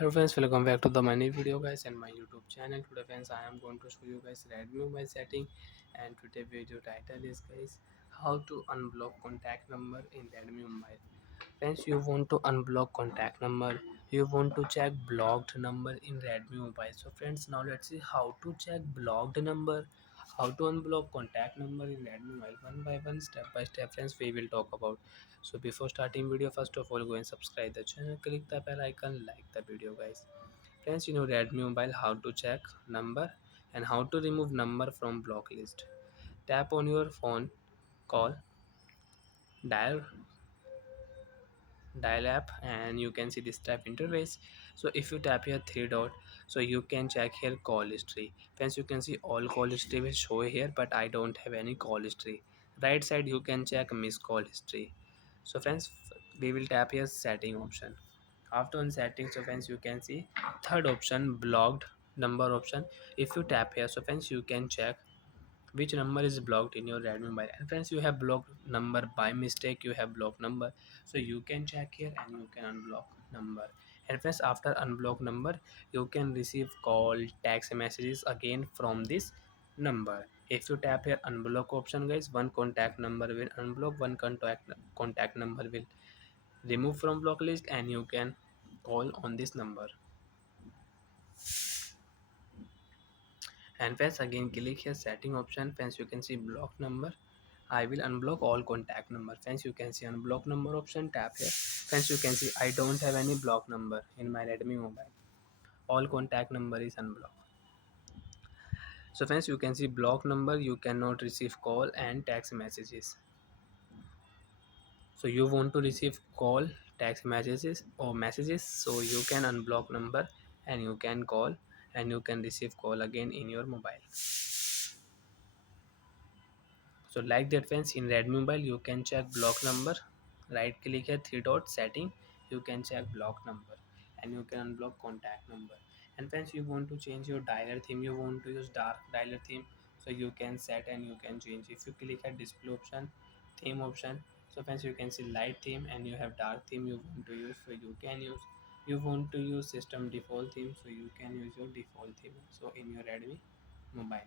Hello friends, welcome back to the my new video guys and my YouTube channel. Today friends, I am going to show you guys Redmi mobile setting, and today video title is guys how to unblock contact number in Redmi mobile. Friends, you want to unblock contact number, you want to check blocked number in Redmi mobile. So friends, now let's see how to check blocked number, how to unblock contact number in Redmi mobile. One by one, step by step friends, we will talk about. So before starting video, first of all go and subscribe the channel, click the bell icon, like the video guys. Friends, you know Redmi mobile how to check number and how to remove number from block list. Tap on your phone, call, dial app, and you can see this type interface. So if you tap here three dot, so you can check here call history. Friends, you can see all call history will show here, but I don't have any call history. Right side you can check missed call history. So friends, we will tap here setting option. After on settings, so friends, you can see third option, blocked number option. If you tap here, so friends, you can check which number is blocked in your Redmi mobile. And friends, you have blocked number by mistake, you have blocked number, so you can check here and you can unblock number. And friends, after unblock number, you can receive call, text messages again from this number. If you tap here unblock option guys, one contact number will unblock, one contact number will remove from block list, and you can call on this number. And friends, again click here setting option. Friends, you can see block number. I will unblock all contact number. Friends, you can see unblock number option, tap here. Friends, you can see I don't have any block number in my Redmi mobile. All contact number is unblocked. So friends, you can see block number, you cannot receive call and text messages. So you want to receive call, text messages, so you can unblock number and you can call and you can receive call again in your mobile. So like that friends, in Redmi mobile you can check block number. Right click here three dot setting, you can check block number and you can unblock contact number. And friends, you want to change your dialer theme, you want to use dark dialer theme, so you can set and you can change. If you click at display option, theme option, so friends, you can see light theme and you have dark theme you want to use, so you can use. You want to use system default theme, so you can use your default theme so in your Redmi mobile.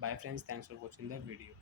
Bye friends, thanks for watching the video.